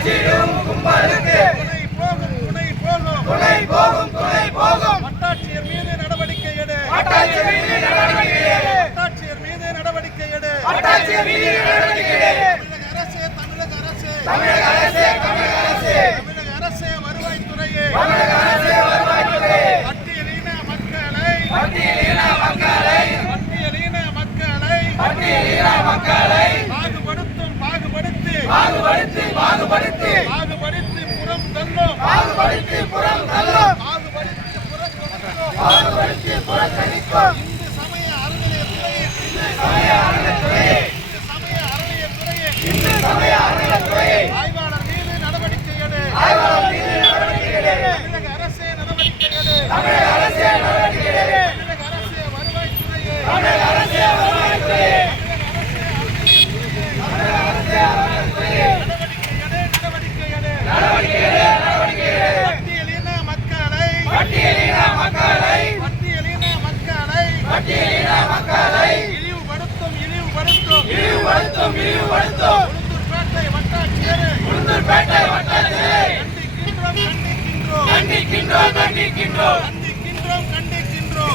அச்சிடும் கும்பலுக்கு. துணை போகும் துணை போகும். துணை போகும் மட்டாட்சியர் மீது நடவடிக்கை எடு. வட்டாட்சியர் மீது நடவடிக்கை எடு. வட்டாட்சியர் மீது நடவடிக்கை எடு. வட்டாட்சியர் மீது நடவடிக்கை பாகுபடுத்தி புறம் தள்ளும். பாகுபடுத்தி புறம் தள்ளும்.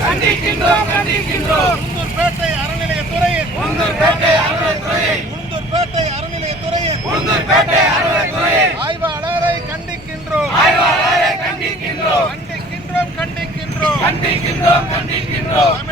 கண்டிக்கின்றோம் கண்டிக்கின்றோம். உளுந்தூர்பேட்டை அறநிலையத்துறையின். உளுந்தூர்பேட்டை அறநிலையத்துறையின். உளுந்தூர்பேட்டை அறநிலையத்துறையின். உளுந்தூர்பேட்டை அறநிலையத்துறையின். ஆய்வாளரை கண்டிக்கின்றோம். ஆய்வாளரை கண்டிக்கின்றோம். கண்டிக்கின்றோம் கண்டிக்கின்றோம். கண்டிக்கின்றோம் கண்டிக்கின்றோம்.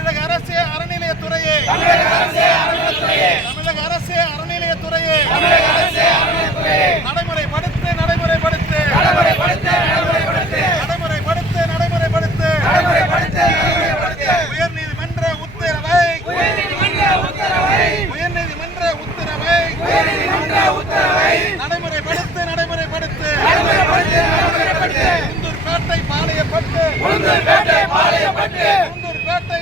பாளையப்பட்டு உளுந்தூர்பேட்டை பாளையப்பட்டு. உளுந்தூர்பேட்டை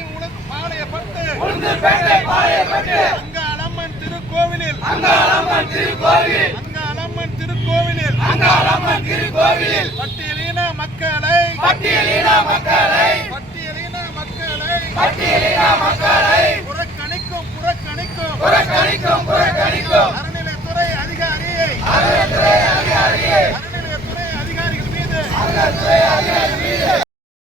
பாளையப்பட்டு. உளுந்தூர்பேட்டை பாளையப்பட்டு. அங்காளம்மன் திருக்கோவிலில். அங்காளம்மன் திருக்கோவிலில். அங்காளம்மன் திருக்கோவிலில். அங்காளம்மன் திருக்கோவிலில். பட்டியலின மக்களை. பட்டியலின மக்களை. பட்டியலின மக்களை. பட்டியலின மக்களை. புறக்கணிக்கும் புறக்கணிக்கும். புறக்கணிக்கும் புறக்கணிக்கும்.